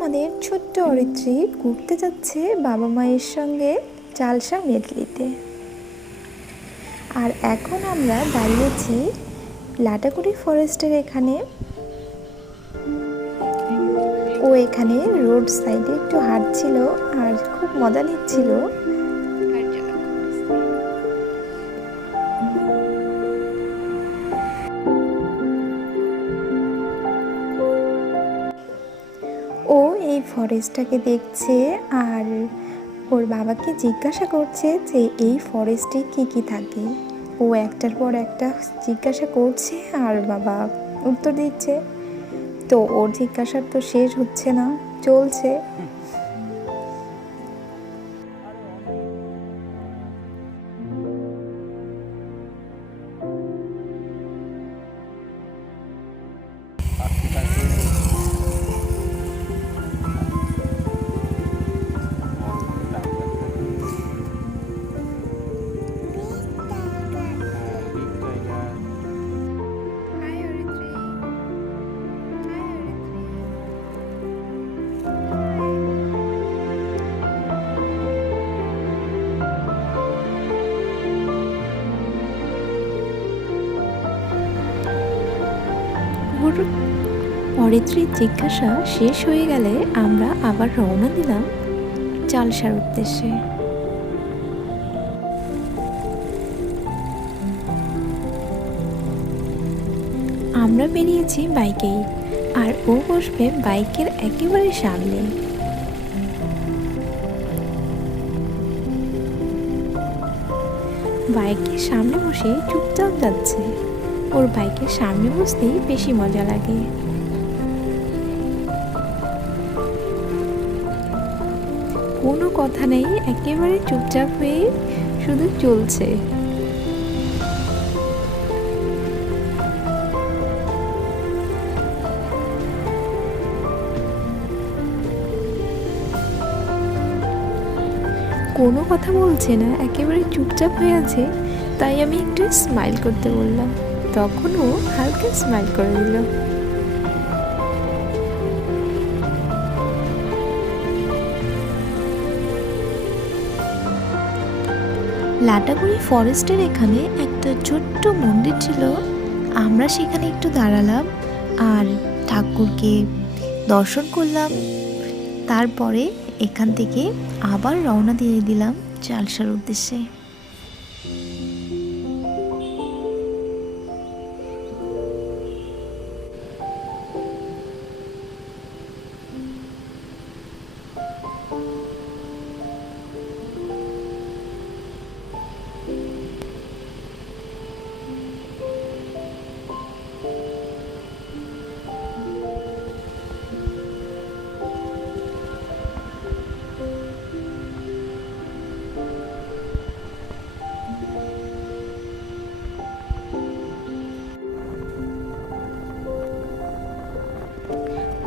আমাদের ছোট্ট অরিত্রী ঘুরতে যাচ্ছে বাবা মায়ের সঙ্গে চালসা মেটলিতে। আর এখন আমরা দাঁড়িয়েছি লাটাগুড়ি ফরেস্টের এখানে। ও এখানে রোড সাইডে একটু হাঁটছিল আর খুব মজা নিচ্ছিল। ও এই ফরেস্টটাকে দেখছে আর ওর বাবাকে জিজ্ঞাসা করছে যে এই ফরেস্টে কি কি থাকে। ও একটার পর একটা জিজ্ঞাসা করছে আর বাবা উত্তর দিচ্ছে। তো ওর জিজ্ঞাসার তো শেষ হচ্ছে না, চলছে। অরিত্রীর জিজ্ঞাসা শেষ হয়ে গেলে আমরা আবার রওনা দিলাম চালসার উদ্দেশ্যে। আমরা বেরিয়েছি বাইকেই, আর ও বসবে বাইকের একেবারে সামনে। বাইকের সামনে বসে চুপচাপ যাচ্ছে। ওর বাইকের সামনে বসতেই বেশি মজা লাগে। কোনো কথা নেই, একেবারে চুপচাপ হয়ে শুধু চলছে। কোনো কথা বলছে না, একেবারে চুপচাপ হয়ে আছে। তাই আমি একটু স্মাইল করতে বললাম, তখন ও হালকা স্মাইল করে দিল। লাটাগুড়ি ফরেস্টের এখানে একটা ছোট্ট মন্দির ছিল। আমরা সেখানে একটু দাঁড়ালাম আর ঠাকুরকে দর্শন করলাম। তারপরে এখান থেকে আবার রওনা দিয়ে দিলাম চালসার উদ্দেশ্যে।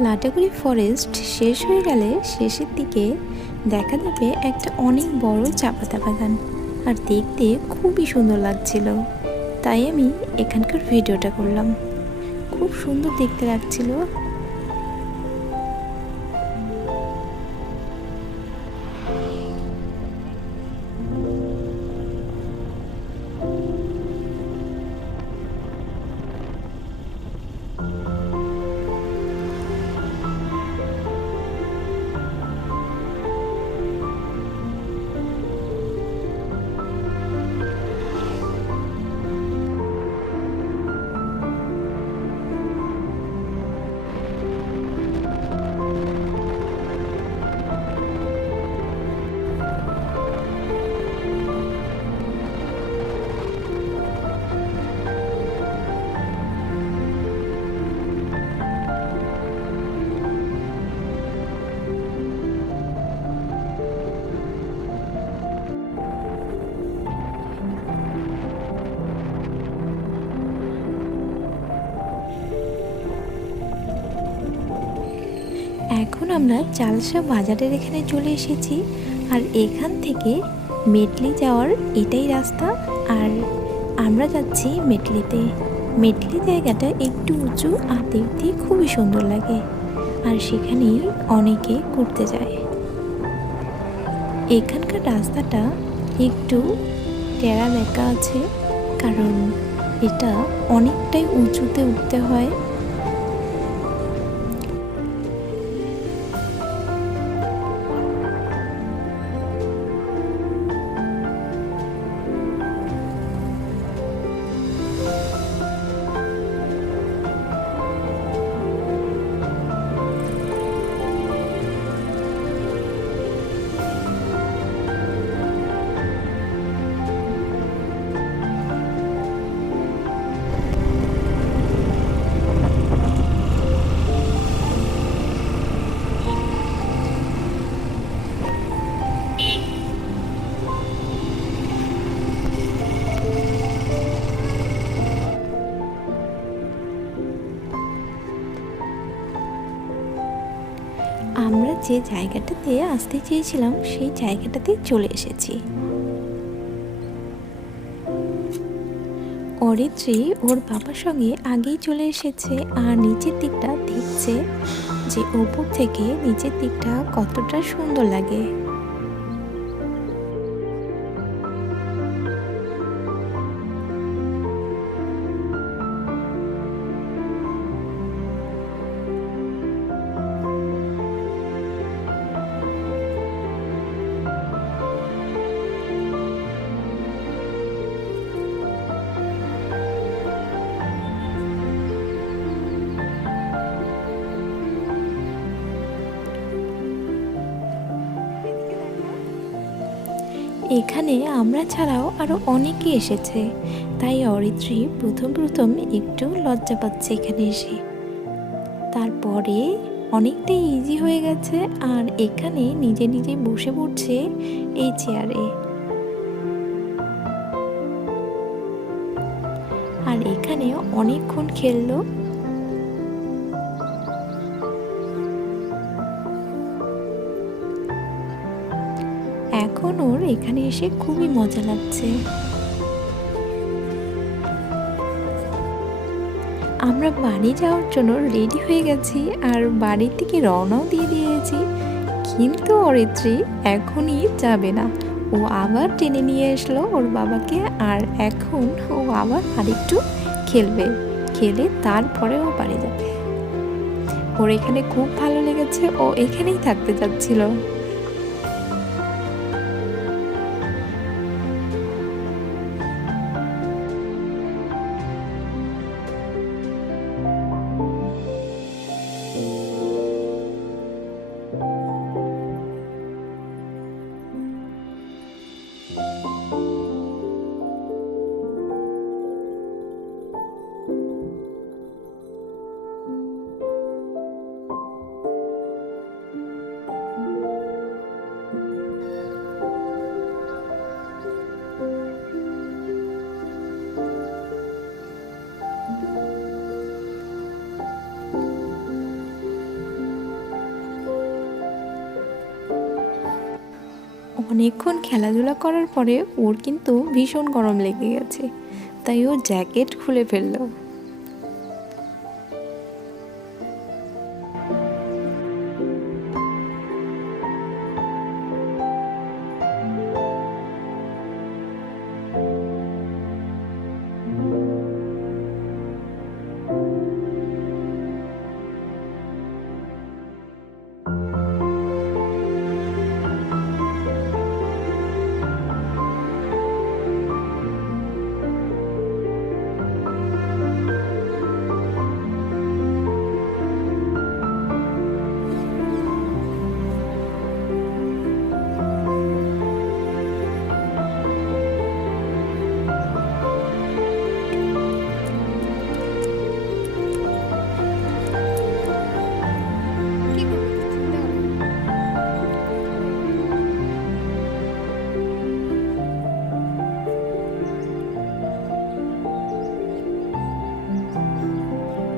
লাটাগুড়ি ফরেস্ট শেষ হয়ে গেলে শেষের দিকে দেখা যাবে একটা অনেক বড় চা পাতা বাগান, আর দেখতে খুবই সুন্দর লাগছিল। তাই আমি এখানকার ভিডিওটা করলাম। খুব সুন্দর দেখতে লাগছিল। এখন আমরা চালসা বাজারের এখানে চলে এসেছি, আর এখান থেকে মেটলি যাওয়ার এটাই রাস্তা। আর আমরা যাচ্ছি মেটলিতে। মেটলি জায়গাটা একটু উঁচু আর দেখতে খুবই সুন্দর লাগে। আর সেখানেই অনেকে ঘুরতে যায়। এখানকার রাস্তাটা একটু টেরা বেঁকা আছে, কারণ এটা অনেকটাই উঁচুতে উঠতে হয়। আমরা যে জায়গাটাতে আসতে চেয়েছিলাম সেই জায়গাটাতে চলে এসেছি। অরিত্রী ওর বাবার সঙ্গে আগেই চলে এসেছে আর নিচের দিকটা দেখছে যে উপর থেকে নিচের দিকটা কতটা সুন্দর লাগে। এখানে আমরা ছাড়াও আরো অনেকে এসেছে, তাই অরিত্রী প্রথম প্রথম একটু লজ্জা পাচ্ছে এখানে এসে। তারপরে অনেকটাই ইজি হয়ে গেছে আর এখানে নিজে নিজে বসে পড়ছে এই চেয়ারে। আর এখানে অনেকক্ষণ খেললো। এখন ওর এখানে এসে খুবই মজা লাগছে। আমরা বাড়ি যাওয়ার জন্য রেডি হয়ে গেছি আর বাড়ির থেকে রওনাও দিয়ে দিয়েছি, কিন্তু অরিত্রী এখনই যাবে না। ও আবার টেনে নিয়ে আসলো ওর বাবাকে আর এখন ও আবার আরেকটু খেলবে, খেলে তারপরে ও বাড়ি যাবে। ওর এখানে খুব ভালো লেগেছে, ও এখানেই থাকতে চাচ্ছিল। অনেকক্ষণ খেলাধুলা করার পরে ওর কিন্তু ভীষণ গরম লেগে গেছে, তাই ও জ্যাকেট খুলে ফেললো।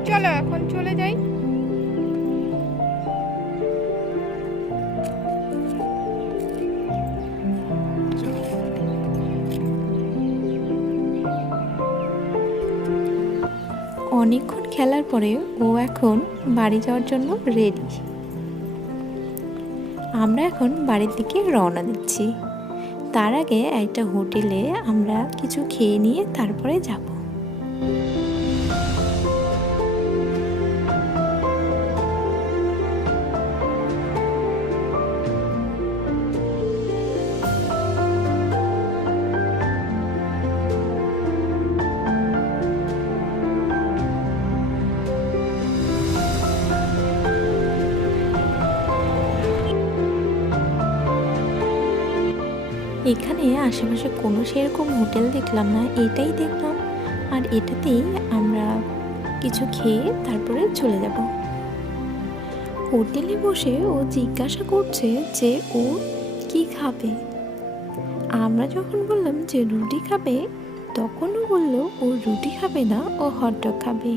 চলো এখন চলে যাই। অনেকক্ষণ খেলার পরে ও এখন বাড়ি যাওয়ার জন্য রেডি। আমরা এখন বাড়ির দিকে রওনা দিচ্ছি। তার আগে একটা হোটেলে আমরা কিছু খেয়ে নিয়ে তারপরে যাব। এখানে আশেপাশে কোনো সেরকম হোটেল দেখলাম না, এটাই দেখলাম। আর এটাতেই আমরা কিছু খেয়ে তারপরে চলে যাব। হোটেলে বসে ও জিজ্ঞাসা করছে যে ও কি খাবে। আমরা যখন বললাম যে রুটি খাবে, তখনও বলল ও রুটি খাবে না, ও হটডগ খাবে।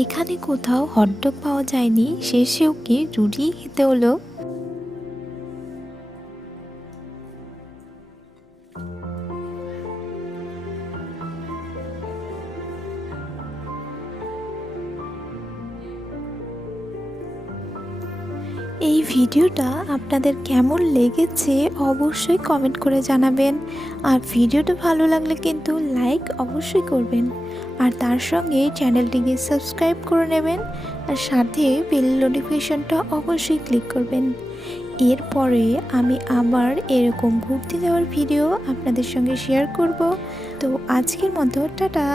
এখানে কোথাও হটডগ পাওয়া যায়নি, শেষে ওকে রুটি খেতে হলো। এই ভিডিওটা আপনাদের কেমন লেগেছে অবশ্যই কমেন্ট করে জানাবেন। আর ভিডিওটা ভালো লাগলে কিন্তু লাইক অবশ্যই করবেন, আর তার সঙ্গে চ্যানেলটিকে সাবস্ক্রাইব করে নেবেন, আর সাথে বেল নোটিফিকেশনটা অবশ্যই ক্লিক করবেন। এরপরে আমি আবার এরকম ঘুরতে যাওয়ার ভিডিও আপনাদের সঙ্গে শেয়ার করব। তো আজকের মতো টাটা।